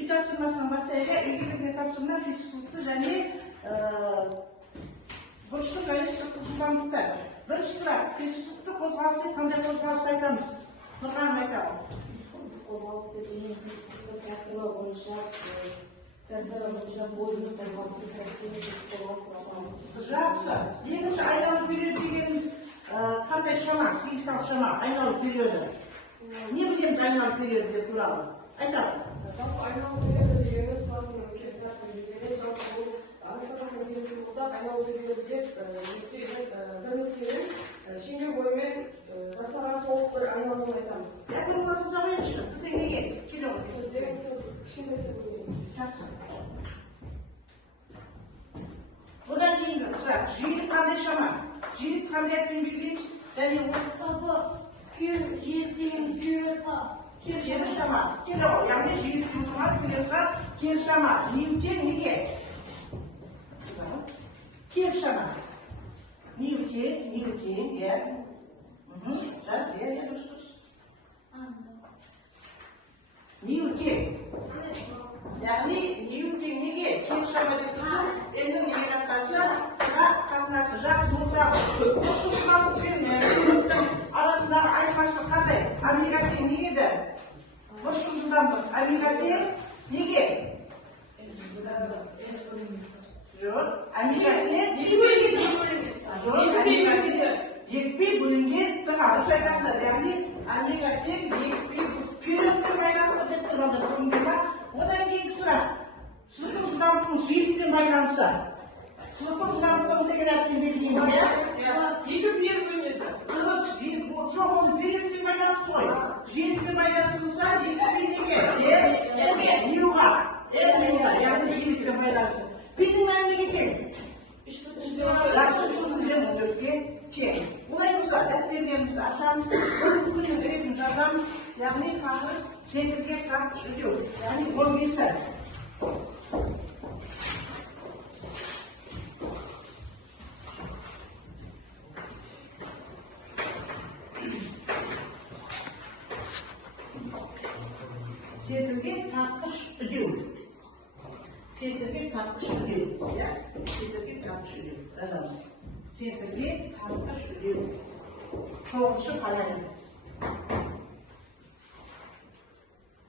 үй тапсырмасынан бастайық. Игілігіне тапсырма қисықтықты және бұрыштық және сыртқы жылдамдықтар. Бірінші сұрақ, қисықтықты қозғалысы қандай қозғалыс айтамыз? Нұрғаным айтамыз. Қозғалысты деген қисықтықты тәртібі бойынша бойының қозғалысы жақсы. Екінші айналу периоды дегеніміз қандай шама, физикалық шама, айналу периоды. Не білеміз айналу периоды туралы? Айтамыз. Айналу периоды дегеніміз айналу периоды деп бір нүктеден шеңбер бойымен жасалған толық бір айналымын айтамыз. Бұны сыза қойыңызшы. Неге? Келе ғой. Жақсы. Одан кейінгі сұрақ, жиілік қандай шама? Жиілік қандай атпен белгілейміз? Және кері шама. Келе ғой, яғни жиілік жұмылған кері шама. Ньютон неге? Кері шама. Ньютон, иә. Жаз, иә, дұрыс. Ньютон. Яғни Ньютон неге? Кері шама деп тұрсын, елдің неге қатқасы, қатынасы жақсы мұлтырағы. Осы қасып пен арасындағы айырмашылық қандай? Омега тең негеді? Бұрышық жылдамдық. Омега тең неге? Жоқ. Омега тең екпей бөлінген тұрған. Осы айтасыздар. Яғни омега тең екпей периодпен байланысты деп тұрғандар. Көрінген ба? Одан кейін сұрақ. Сызықтық жылдамдықтың жиілікпен байланысы. Сызықтық жылдамдықтың деген әріппен белгілейміз, иә? Екі период бөлінеді. Дұрыс. Жоқ, оны периодпен байланысты ғой. Жиілікпен байланысты болса, екпей неге? Ньюға. Ньюға. Яғни жиілікпен байланысты. Пидің мәні неге тең? Жақсы 3/4-ге тең. Олай болса, дәптердерімізді ашамыз, күннің ретін жазамыз, яғни қазір секілге қап жүдеу, яғни 15-і. Секілге тапқыш үдеу. Секілге тапқыш үдеу. Секілге тапқыш үдеу. Жазамыз. Секілге тапқыш үдеу. Тоғызшы қалайы.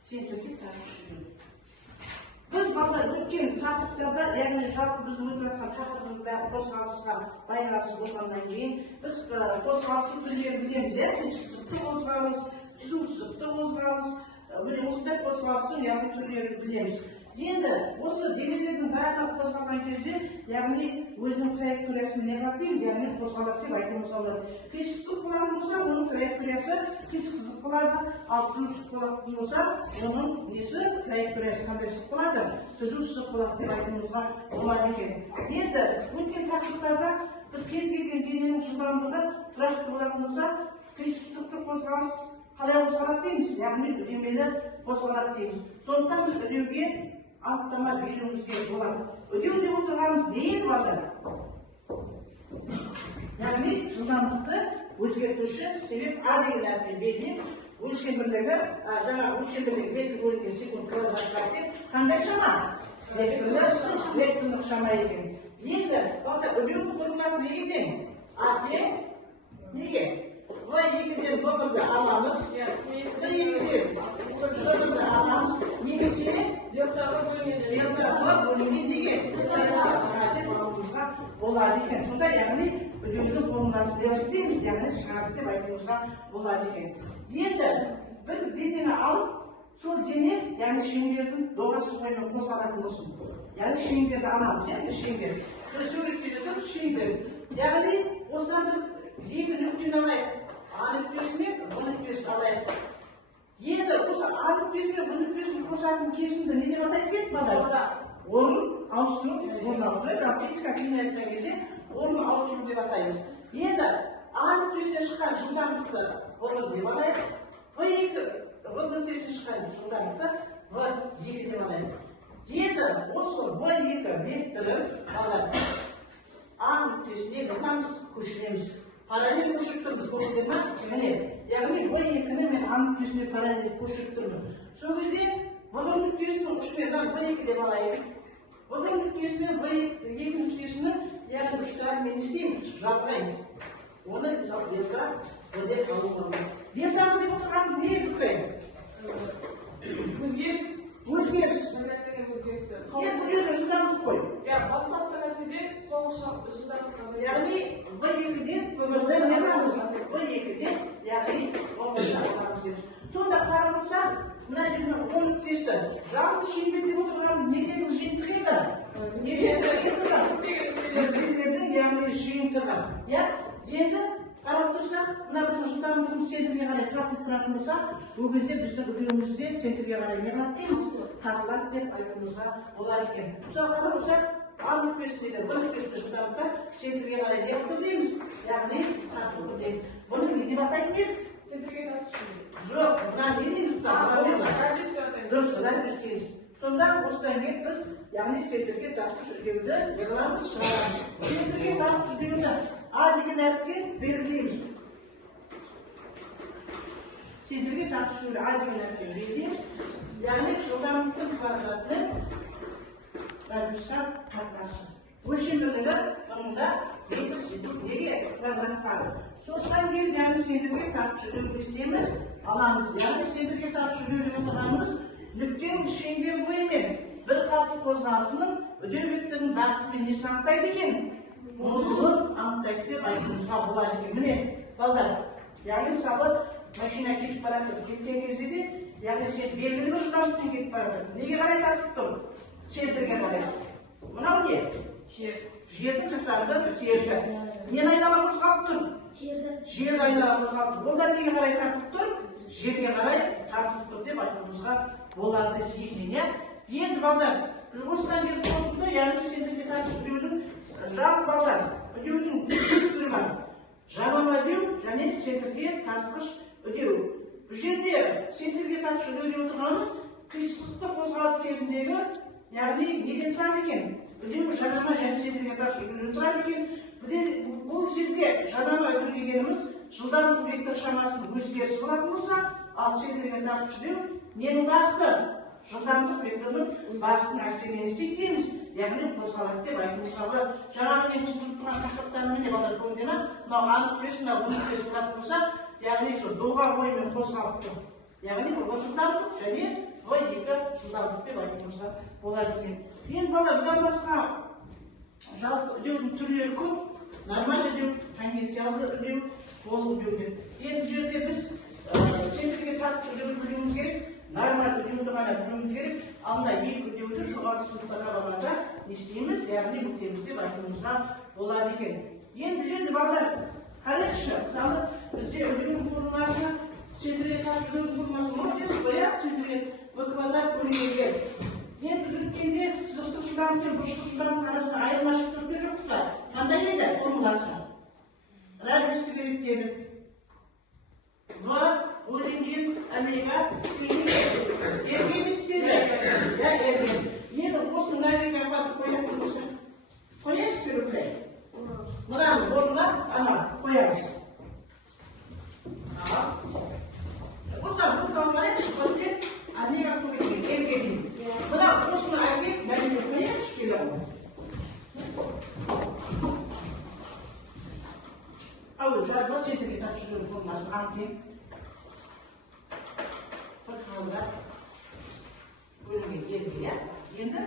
Секілге тапқыш үдеу. Біз балдар өткен тақырыптарда, яғни жалпы біздің өтіп жатқан тақырыбымыз бәрі қозғалысқа байланысты болғаннан кейін біз қозғалыстың түрлерін білеміз, қисықтықты қозғалыс, түзу сызықты қозғалыс, осындай қозғалыстың яғни түрлерін білеміз. Енді осы денелердің барлығы қозғалған кезде, яғни өзінің траекториясын не бар дейміз, яғни қозғалады деп айтуымыз болады. Қисықтық болатын болса, оның траекториясы қисықтық болады, ал түзу сызық болатын болса, оның несі траекториясы қандай сызық болады, түзу сызық болады деп айтуымызға болады екен. Енді өткен тақырыптарда біз кез келген дененің жылдамдығы тұрақты болатын болса, қисықтық қозғалыс қалай қозғалады дейміз, яғни үдемелі қозғалады дейміз. Сондықтан біз үдеуге анықтама беруімізге болады. Үдеу деп отырғанымыз не еді балдар? Яғни жылдамдықты өзгертуші себеп А деген әріппен белгілеп, өлшем бірлігі, жаңа өлшем бірлігі метр бөлінген секунд километрға деп қандай шама? Векторлық шама екен. Енді балдар үдеудің формуласы неге тең? А тең неге? В2-ден В1-ді аламыз, В2-ден В1-ді аламыз, немесе делтаға бөлінген неге? Деп алуымызға болады екен. Сонда яғни үдеудің формуласын дейміз, яғни шығарды деп айтуымызға болады екен. Енді бір денені алып, сол дене, яғни шеңбердің доғасы бойымен қозғалатын болсын. Яғни шеңберді аламыз, яғни шеңбер. Бір суреттегі тұр, шеңбер. Яғни осыдан бір екі нүктені алайық. А нүктесі мен Б нүктесін алайық. Енді осы А нүктесі мен Б нүктесін қосатын кесімді не деп атайды екен, балдар? Орын ауыстыру, физика тілімен айтқан кезде орын ауыстыру деп атаймыз. Енді А нүктесіне шыққан жылдамдықты орын деп алайық. Б нүктесіне шыққан жылдамдықты В2 деп алайық. Енді осы В2 векторы балдар А нүктесіне бұрмамыз, көшіреміз. Параллель көшіріп тұрмыз, көрдіңдер ма? Міне, яғни В2-ні мен А нүктесіне параллель көшіріп тұрмын. Сол кезде В нүктесінің ұш 3-мен B2 деп алайын. Бұның нүктесіне B2 нүктесінің яғни 3-тарын мен істеймін, жатпаймын. Оны мысалы дельта B деп алуға. Дельтаны деп отырғанымыз не бүкпен? Өзгеріс. Өзгеріс. Бір нәрсенің өзгерісі. Бұл жерде жылдамдық қой. Бастапқы нәрседе соңғы жылдамдық азайды. Яғни B2-ден өмірді не аламыз? B2-ден яғни 10-ды аламыз дейміз. Сонда қарап отырсақ, мына жердің 10 нүктесі жалғыз шеңбер деп отырғанымыз неден жиынтық еді? Неден жиынтығы? Нүктелердің яғни жиынтығы. Енді қарап тұрсақ, мына біздің жылдамдығымыз центрге қарай тартылып тұратын болса, ол кезде біздің үдеуімізде центрге қарай не қылады дейміз? Тартылады деп айтуымызға болады екен. Мысалы қарап тұрсақ, A нүктесіндегі B нүктесінің жылдамдықта центрге қарай не қылып тұр дейміз? Яғни тартылып тұр дейміз. Бұны не деп атайтын еді? Центрге тартып Жоқ, мына не дейміз? радиус деп атайды. Дұрыс, радиус дейміз. Сонда осыдан кейін біз яғни центрге тартқыш үдеуді не қыламыз? Шығарамыз. Центрге тартқыш үдеуді А деген әріппен белгілейміз. Центрге тартқыш үдеуді А деген әріппен белгілейміз. Яғни жылдамдықтың квадратының радиусқа қатынасы. Өлшемділігі мұнда метр секунд неге квадратқа. Сосын кейін яғни центрге тартқыш үдеуді істейміз, аламыз. Яғни центрге тартқыш үдеу деп отырғанымыз нүктенің шеңбер бойымен бір қалыпты қозғалысының үдеу векторының бағытымен несін анықтайды екен? Мұны анықтайды деп айтуымызға болады. Міне, балдар. Яғни мысалы машина кетіп баратыр. Кеткен кезде де, яғни сен белгілі бір жылдамдықпен кетіп баратыр. Неге қарай тартып тұр? Центрге қарай. Мынау не? Жердің жасанды серігі. Нені айнала қозғалып тұр? Жерді айнала қозғалып тұр. Онда неге қарай тартып тұр? Жерге қарай тартып тұр деп айтуымызға болады екен. Енді балдар, осыдан келіп қорытынды, яғни центрге тартқыш үдеудің жалпы балдар, үдеудің түрі бар. Жанама үдеу және центрге тартқыш үдеу. Бұл жерде центрге тартқыш үдеу деп отырғанымыз қисықтықты қозғалыс кезіндегі, яғни неден тұрады екен? Үдеу жанама және центрге тартқыш үдеуден тұрады екен. Бұл жерде жанама үдеу дегеніміз жылдамдық вектор шамасының өзгерісі болатын болса, ал центрге тартқыш үдеу ненің бағыты? Жылдамдық векторының бағытының әсерінен істейді дейміз. Яғни қозғалады деп айтуымызға болады. Жаңағы мен түсіндіріп тұрған тақырыптарым міне балдар көңілде ме? Мынау A нүктесі, мынау B нүктесі тұратын болса, яғни доға бойымен қозғалып тұр. Яғни бұл жылдамдық және B2 жылдамдық деп айтуымызға болады екен. Енді балдар, бұдан басқа жалпы үдеудің түрлері көп. Нормаль үдеу, тангенциалды үдеу, толық үдеу. Енді жерде біз центрге тартқыш үдеуді білуіміз керек. Нормаль үдеуді ғана білуіміз керек. Ал мына екі үдеуді жоғары сыныптарға барғанда не істейміз? Яғни бүктеміз деп айтуымызға болады екен. Енді жерде балдар, қарайықшы. Мысалы, бізде үдеудің формуласы центрге тартқыш үдеудің формуласы мынау дедік қой, центрге B квадрат бөлінген. Енді бүткенде сызықтық жылдамдық пен бұрыштық жылдамдық арасында айырмашылық түрде жоқ па? Қандай еді формуласы? Радиусты керек дедік. B бөлінген омега ерге емес педі? Ерге. Енді осының омега бар қоятын болса, қояш көріклей. Мұнаны орынға ана қоямыз. Осыдан бұл қалмайықшы, қойте омега көбейткен ерге дейін. Мұна осыны әкеп, мәлімде қояқшы келі ауы. Ауы, жазба центрге тартқыш үдеудің формуласын аңтен. Бөлінген ерге, енді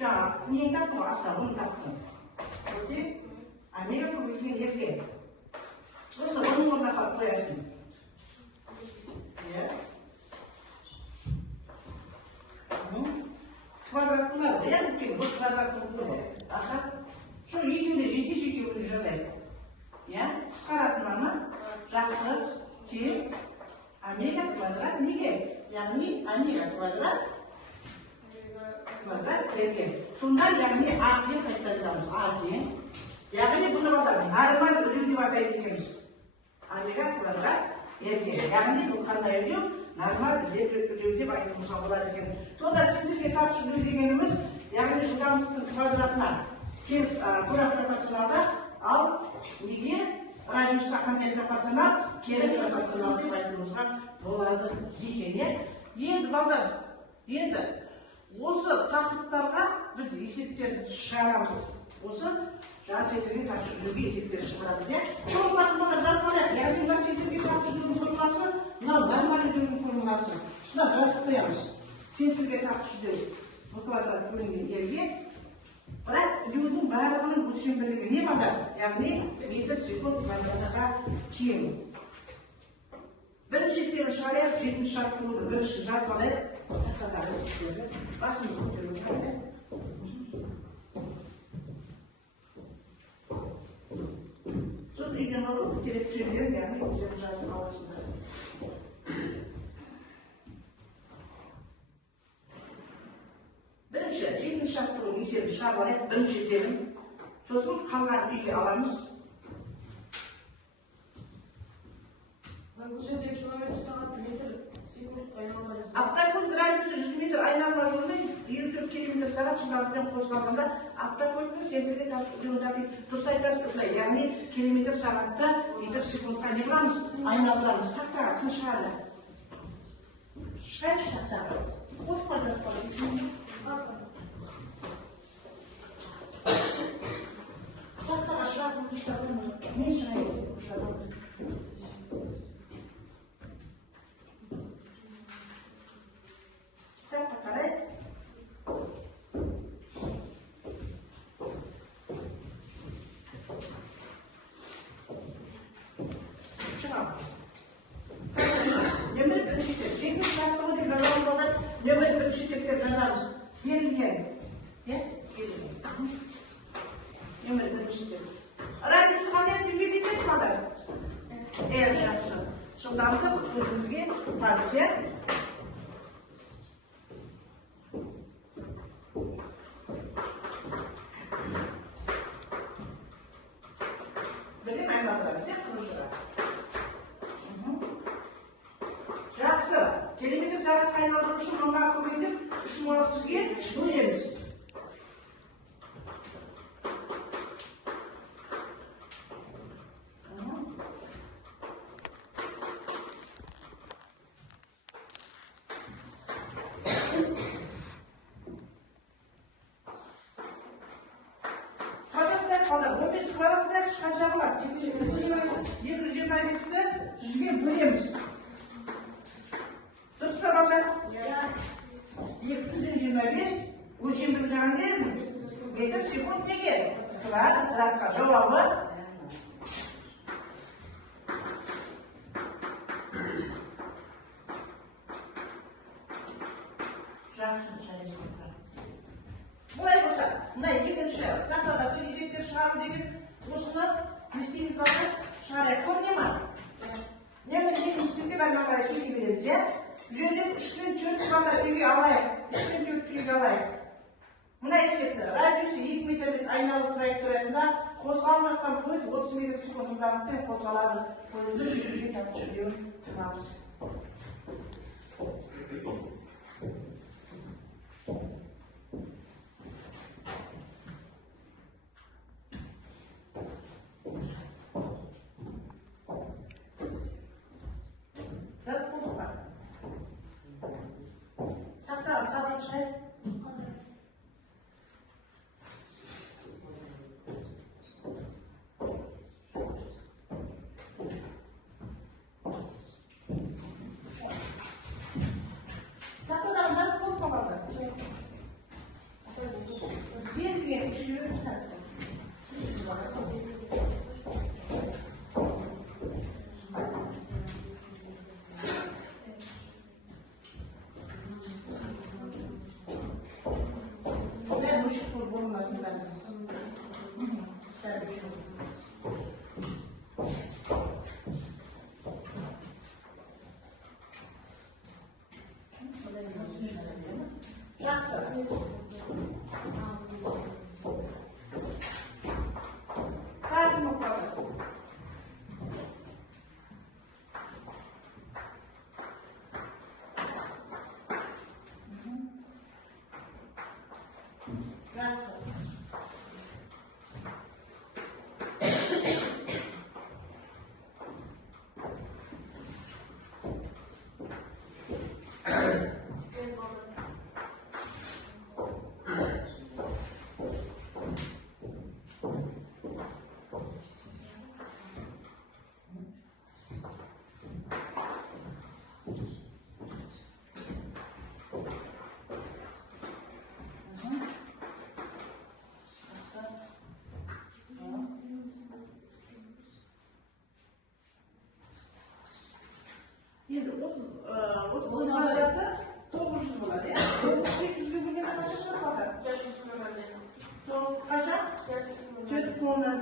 жаңа нені таптың, астабын таптың. Өте, омега көбейтілген ерге. Осы оның орнына қалып қоясың. Квадрат болады, бүккен бұл квадрат болды. Аха, şu екеуіне жеке-жеке өтін жазайды. Қысқаратын ама, жақсы, тең, омега квадрат неге? Яғни омега квадрат ерге. Сонда яғни А тең қайтта жазамыз. А тең. Яғни бұны балдар нормаль үдеу деп атайды екенбіз. Омега квадрат ерге. Яғни бұл қандай үдеу? Нормаль үдеу деп айтуымызға болады екен. Сонда центрге тартқыш үдеу дегеніміз, яғни жылдамдықтың квадратына келіп тура пропорционалда, ал неге? Радиусқа қандай пропорционал? Кері пропорционал деп айтуымызға болады екен. Енді балдар, енді Осы тақырыптарға біз есептер шығарамыз. Осы жас етуге тапсыруға есептер шығарамыз. Сол басымда жазғандар, яғни жас етуге тапсыруның формуласы, мынау нормаль етудің формуласы. Сюда жазып қоямыз. Сентрге тапсыру квадрат бөлінген елге. Бірақ илеудің барлығының өлшем бірлігі не бар? Яғни метр секунд квадратқа тең. Бірінші есебін шығарайық, жетінші шарт болды. Бірінші жазып алайық. Басымды көтеруге қойды. Сол үйден алып керек жерлер, яғни өздері жазып аласыңдар. Бірінші, жетінші шарттың есебін шығарып алайық, бірінші есебін. Сосын қалған үйге аламыз. Bu жерде километр сағат метр секунд айналма жазып. Автокөлік радиусы 100 метр айналма жолымен 54 км сағат жылдамдықпен қозғалғанда автокөліктің сентрге тартылуындағы дұрыс айтасыз осылай, яғни километр сағатта метр секундқа не қыламыз? Айналдырамыз. Тақтаға кім шығады? Шығайықшы тақтаға. Қосқа жазып үшін. Тақтаға шығатын ұштадым. Мен шығайын ұштадым. Радиус қандай білмейді екен қалай? Жақсы. Жылдамдық өзімізге табыс, Білген айналдырамыз, қылышыға. Жақсы. Километр сағатқа айналдыру үшін мыңға көбейтіп 330-ге бөлеміз. Қалар, 15 квадратта қанша болады? 225-ті 100-ге бөлеміз. Дұрыс па балдар? 225 өлшемдік жағын дедім. Метр секунд неге? Квадратқа жауабы. Жақсы, жарайсың. Бұлай болса, мұндай екінші тақтада филизеттер шығару деген осыны естейміз бақы шығарайық. Көріне ма? Нені істетіп айналмай сөйте береміз, Жүрден 3-тен 4 қана үйге алайық. 3-тен 4 үйге алайық. Мұндай есепті радиусы 2 метрлік айналу траекториясында қозғалып жатқан көз 30 метр секунд жылдамдықпен қозғалады. Көзді жүргізуге тапсыруын тыңдаймыз.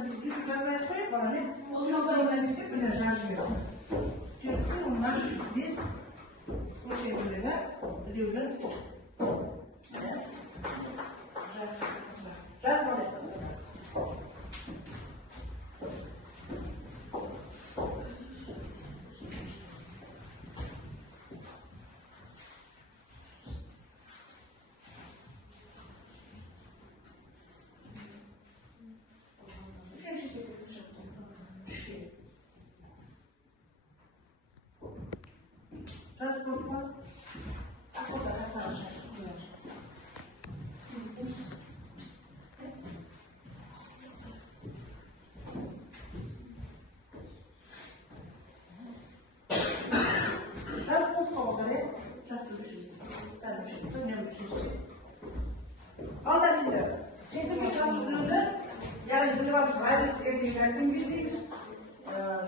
biz bir kazmaya koyup bana ne? Ondan bir de şarj ediyor. Diyorsun ondan biz bu şekilde diyorlar. Evet. Şarj var. Transportman aku tak dapat transport kavgaları Şimdi çalıştığında yani var gayret edilmesini bildiğimiz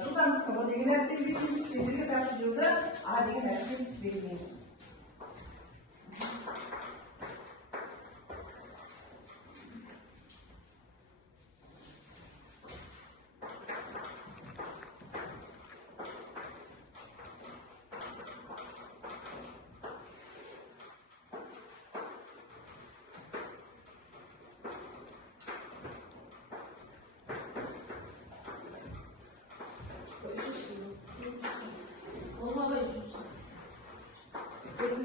şuradan bu kadar ilgilendiğini bildiğimiz şimdi çalıştığında adil herkes bildiğimiz.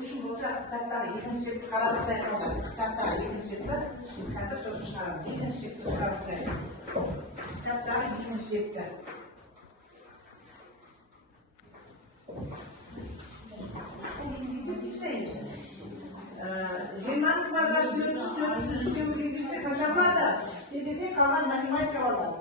Düşün olsa hatta yakın sekti karanlıklar kadar hatta yakın sekti hatta sosyal yakın sekti karanlıklar hatta yakın sekti Zaman kadar diyoruz birlikte kaçarlar da dedi kalan matematik varlar.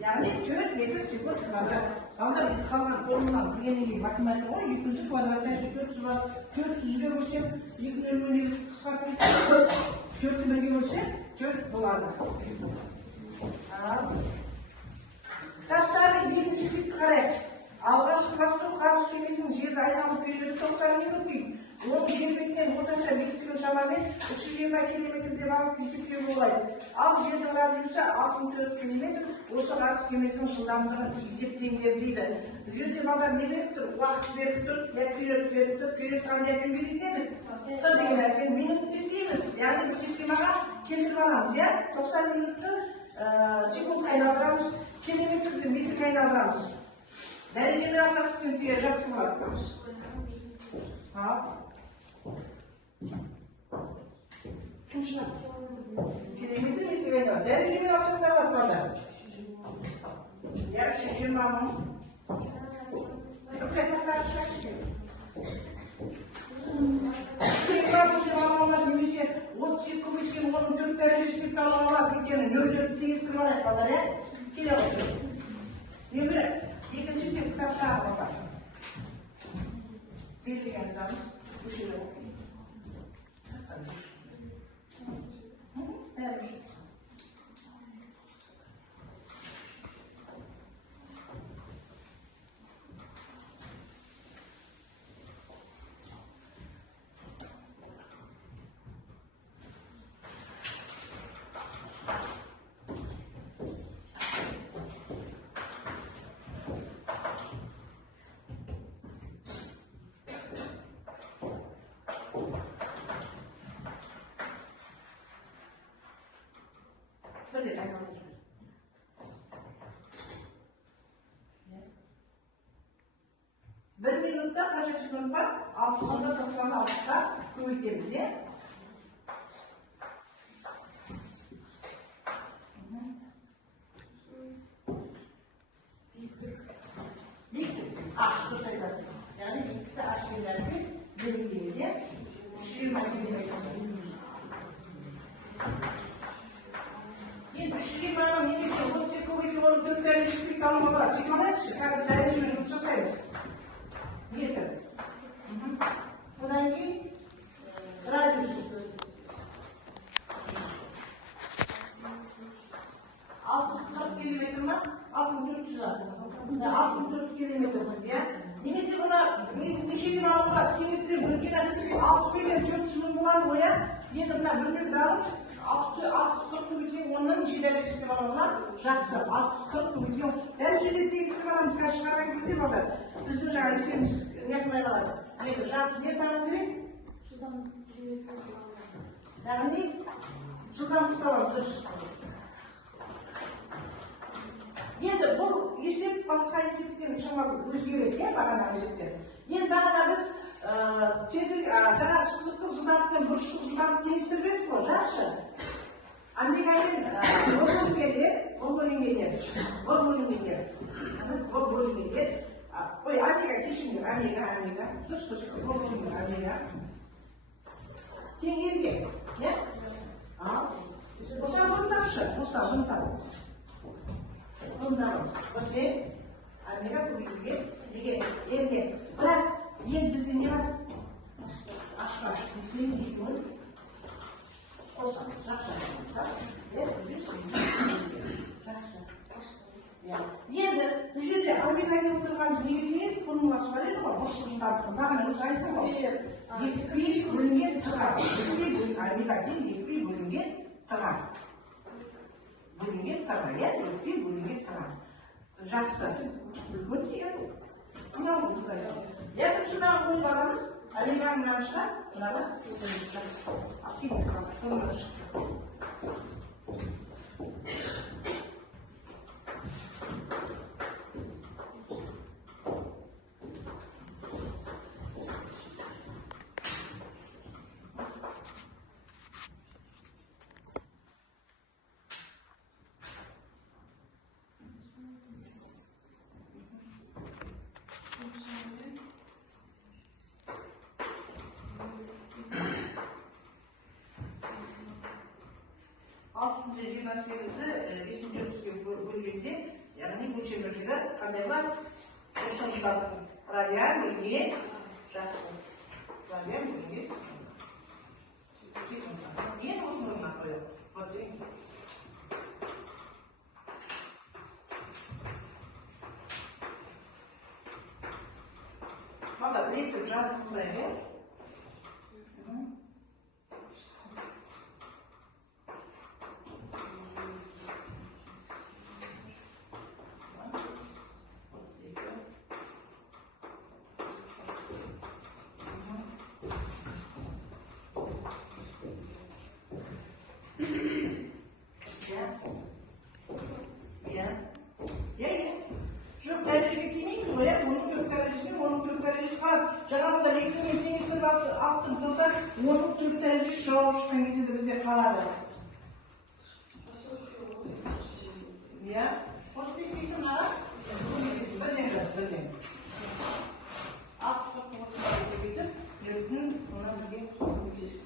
Yani 4 metre sıfır kadar. Ama kalan konulan yeni matematik var. 100 kvadratmetre 400 var. 400'e bölsem 20 bölümünü kısaltmak 4 bölge bölsem 4 bularlar. Taşlar birinci fit kare. Alğaçkı bastığı karşı kemesinin жерді айналып береді 90 минут дейін. Ол жербеттен орташа 1 кило шамасы 320 километр деп алып есептеуге болады. Ал жердің радиусы 64 километр. Осы қарсы кемесінің жылдамдығы есептелінген дейді. Бұл жерде балдар не беріп тұр? Уақыт беріп тұр, период беріп тұр. Период қандай әкем беріледі? Тұр деген әкем минут бермейміз. Яғни бұл системаға келтіріп аламыз, иә? 90 минутты секундқа айналдырамыз, километрді метрге айналдырамыз. Дәрежені алсақ түскенде жақсы болады. Кімшіна? Километр метрге айналады. Дәрежені алсақ та болады. Я 320 мың. Өкпеттақтары шашты. 20 мың деп алғанlar немесе 32 өткен оның 4 дәрежесі деп алғанlar өйткені 0,4 тегістіріп алайық балар, иә? Келе ғой. Немірі? İkinci kitapta var. Bir yazarız. Bu şeyi okuyun. Evet. Böyle ayarlayacağım. Bir minutta kaç sekund var? 6'da 96'da kuvvetimiz, ya. Aç, bu sayıda. Yani birlikte aç günlerde belirleyeceğiz, ya. Şiir makinesi. Şiir makinesi, bu sekuveti onu dörtlerle şiir kalmalar. Çıkmalar için, her daireciğini yoksa sayımız. Yeter. Bundan ki, Radyosu. 640 kilometre mi? 6400 var. 64 kilometre mi ya? Nemesi buna neşeli bağlılar, kimisi bölgede 61'den 400 bin bulan boya, yedirler bölgede alıp 640 milyon onların şeyleri istimalarına жатса 640 milyon. Ben şeyde istimalarımız kaçırgan кезде bakar. Біздің жаңа есеміз не қылмай қалады. Ана жасы не табу керек? Яғни жылдамдық табамыз дұрыс. Енді бұл есеп басқа есептен шамалы өзгереді, бағанағы есептер. Енді бағана біз жаңа сызықтық жылдамдықпен бұрыштық жылдамдық теңестіріп едік қой, жақсы. Омегамен ол бөлінгендер. Ой, омега, кешіңдер, омега. Дұрыс, омега. Теңгерге, не? Осыған бұны тапшы, бұны тап. Бұндамыз. Бұнде омега көбейтуге деген ерге. Бірақ енді бізде не бар? Ашқа. Бізден дейтін қосамыз. Жақсы. Жақсы. Енді бұл жерде омегамен отырғанымыз неге теңеді? Формуласы бар еді ғой, бұрыштық жылдамдықтың. Бағана өзі айттым ғой. Екпе бөлінген тыға. Омега тең екпе бөлінген тыға. Бөлінген тыға, иә? Екпе бөлінген тыға. Жақсы. Үлкен деген мынау бұлдай. Екінші жылдағы қойып аламыз. Омеганың арасында мынамыз жақсы. Ақиын формуласы шықты. Altıncı jimnastiğimizi 5.400'e bölgende, yani bu çevreciler kadar var. Boşaltılar. Radyal bölgeye, radyal bölgeye. Niye uzunluğuna koyuyor? Bakayım. Valla neyse, biraz buraya. Жоқ, дәрежеге келмейді ғой, оның төрт дәрежесі бар. Жаңа бұлда екеумен теңестіріп алыптың жылда оның төрт дәрежесі жауап шыққан кезде бізде қалады. Иә, қосып кетпейсің аға? Бірден жаз, бірден. Ақ тұтып кетіп, ертін ona бірге көмектесіп.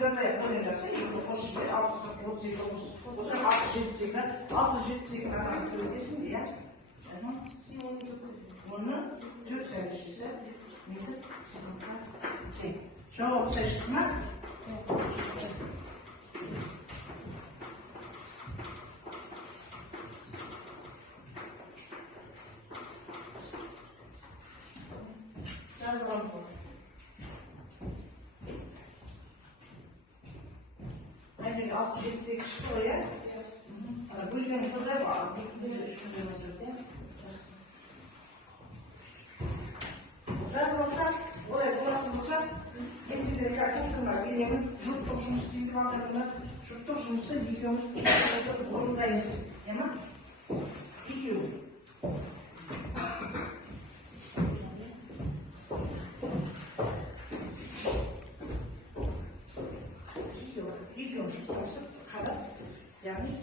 Граная бірден жазса, екі қосып жер, 60-32 болса, 67 гранат көмектесін, иә? Оның төрт дәрежесі метр секундқа тең. Жауап сәл шықты ма? Жазылған бұл. Әйбегі 67 шықты ғой, иә? Бөлген қылдай бар, жазылса, олай болатын болса, ертелері картинкалар беремін, жұрттық жұмыс істейді бағдарына, жұрттық жұмысты екеуміз орындаймыз, ема? Екеу. Екеу жұмыстасы қадап, яғни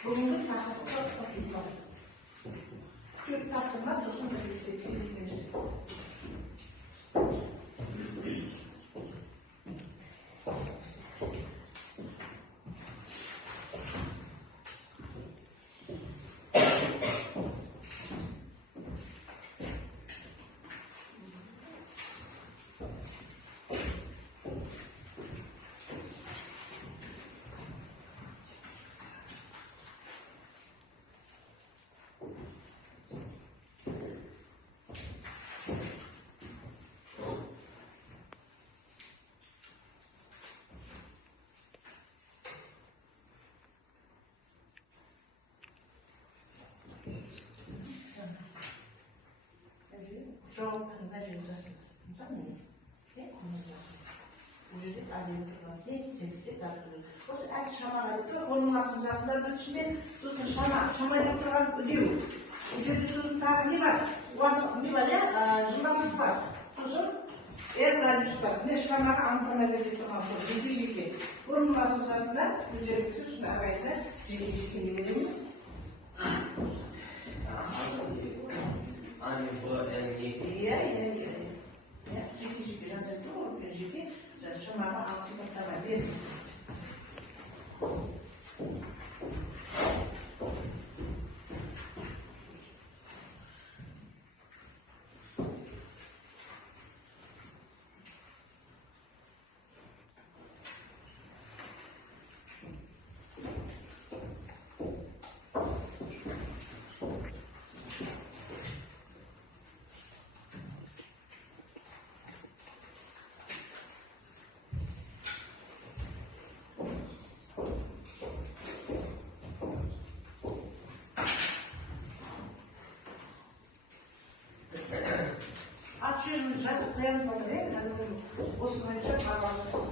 бүгінгі тақырыпқа қойылған. Төрт тақырыпқа сосын бір есептейміз. şuralıklarında cezasın. Sen mi? Ne konuşacaksın? Ücret ayrılıklarında tepki tartılıyor. O zaman her şamalarda konulmasın aslında bir içinde tutun şama yapılan ödüyor. Ücreti tutun tarihi var. Ne var ya? Jılamak var. Tutun. Evler üstler. Ne şamalara Antalya verecek olan sonra. Ciddi. Konulmasın aslında ücreti tutun arayla. Ciddi verimiz. Anne bu iyi. Iya. Ya, ciddi nanti itu lebih ciddi. Dan semua aksi pertama dia. Açıyoruz, yazıklayan konuyu, o sınırı çok bağlı.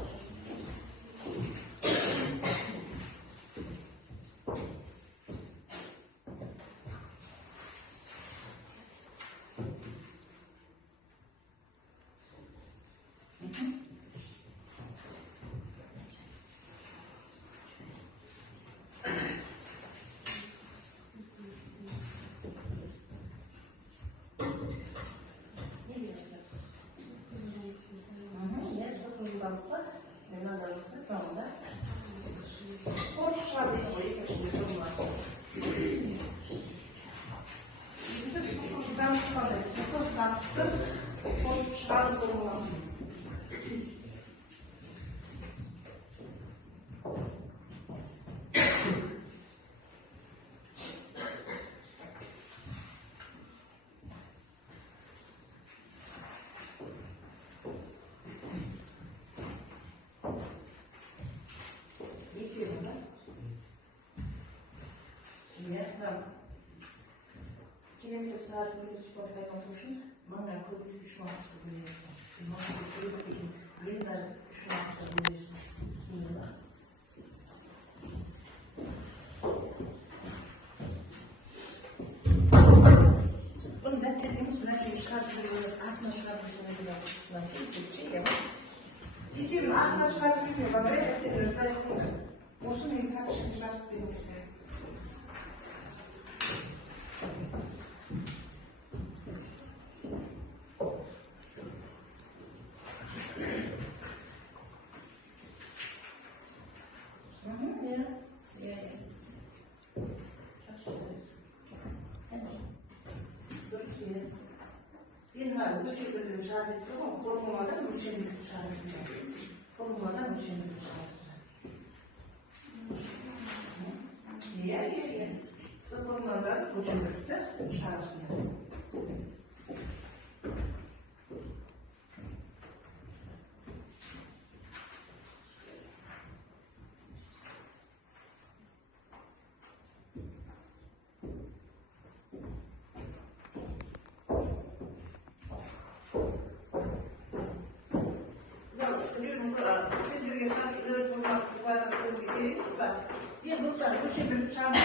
Saat ini sebagai conclusion, mana aku cuma sebagai cuma sebagai lintas cuma sebagai ini. Bunda teknik sebenarnya sekarang atas sekarang sebenarnya nanti cuci ya. Di sini atas sekarang ini bagaimana kita saya musuh ini kan sekitar sepuluh. Bu şekilde müsaade ettim ama formuladan müşemmilik müsaadesinde. Formuladan müşemmilik müsaadesinde. Niye? Formuladan müşemmilikte müsaadesinde. Dia bukan kursi bersama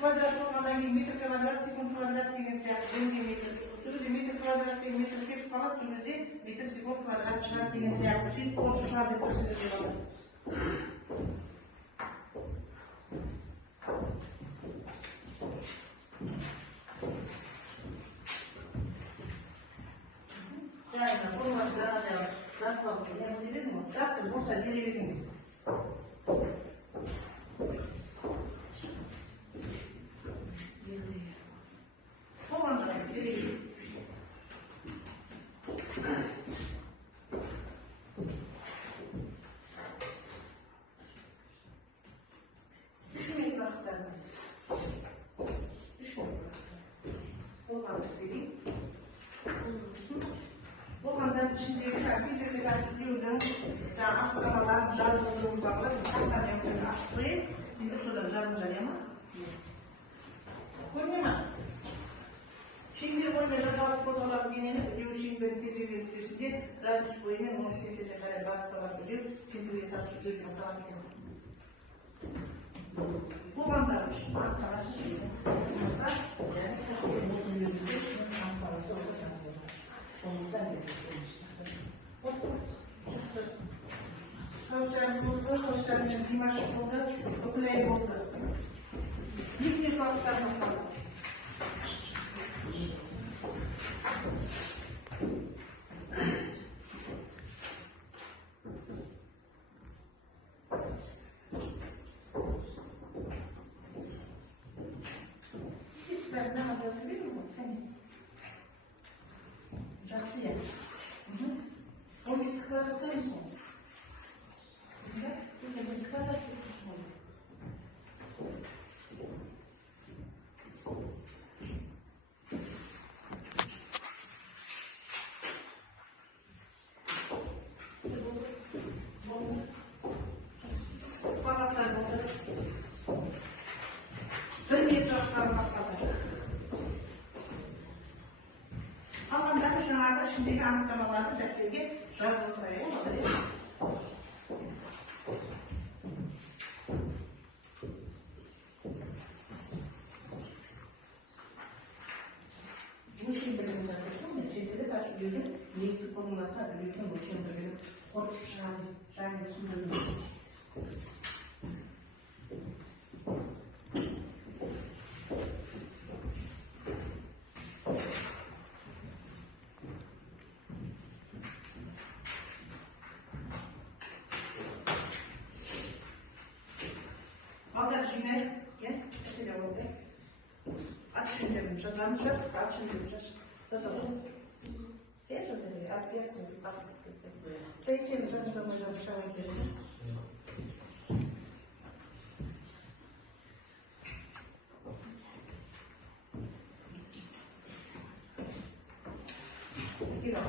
kuadrat rumah lagi meter kuadrat sekon kuadrat 3 cm. Terus meter kuadrat ke meter ke kepala terus di meter sekon kuadrat 3 cm. Sih kursi sahaja kursi dia. Jangan pun masalah ada platform yang diri mau tak semua sendiri begini. Şimdi boyunca sağlık kozalar geneli ödüyor şehirlerin tezgahlarında radyo boyunca 18'e kadar baktılar ödüyor. Şimdi bir tartışma gözüne devam ediyor. Bu bandarmış. Arkadaşlar şimdi. Sosyallerin imaj oldu, popüler oldu. Bir farklar bakalım. Ben ne yapıyorum biliyor musun? Жақсы ya. O bir sıkıntı tutar mısın? Bir sıkıntı tutar. Almanya'da şunlarda şimdiki anlatamalarda dertleri yazılı koyuyor. Bu şey benim zaten ne şeyleri taşıyorum. Neyse konumlarda büyükten geçiyorum. Korkup şahane sunduruyorum. Yine gel, şöyle oldu. Aç şimdi yapacağız, anlayacağız, aç şimdi yapacağız. Zaten her şey böyle, at bir yapıyoruz, bak. Peki, yapacağız, ben hocam bir şey yapacağım. Bir bak,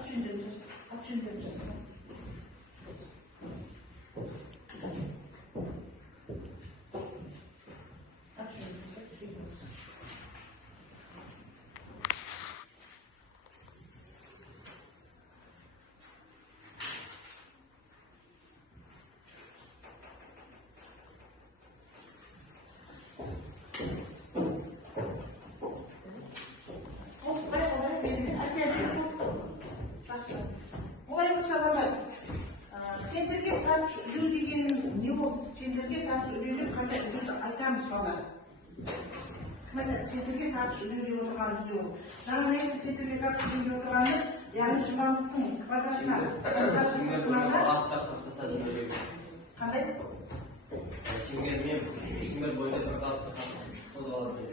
aç şimdi yapacağız, aç şimdi yapacağız. Senterge karşı ödül bilgenimiz ne oldu? Senterge karşı ödülü kayda ödül aytamız falan. Senterge karşı ödül oturmanız ne oldu? Жаңа senterge karşı ödül oturmanız yani şımanlıktın kıvatasına. Қандай? Шеңбер бойында бір қалыпты қозғалатын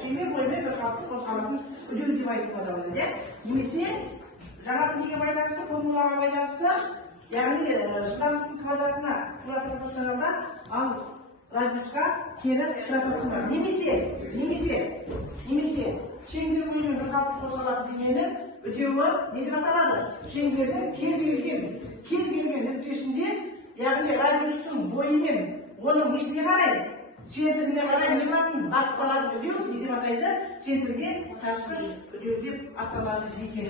шеңбер бойында бір қалыпты қозғалатын үдеу деп айтуға да болады, иә? Немесе жаңағы неге байланысты, формулаға байланысты, яғни шыдамдықтың квадратына тура пропорционалда, ал радиусқа кері пропорционал. Немесе шеңбер бойында бір қалыпты қозғалатын дегені үдеуі не деп аталады? Шеңбердің кез келген нүктесінде, яғни радиустың бойымен оның несіне қарай, центріне қарай не болатын бағытталатын үдеу не деп атайды? Центрге тартқыш үдеу деп аталады екен.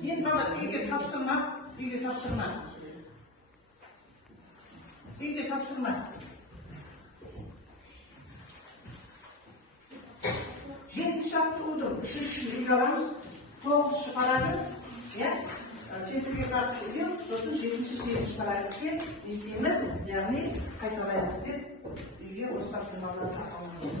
Мен бала үйге тапсырма. 70 шартты ұдым, 3 үйге аламыз, 9 параграф, центрге қарсы үдеу, сосын 7-8 параграфке естейміз, яғни қайталаймыз деп үйге осы тапсырмаларды аламыз.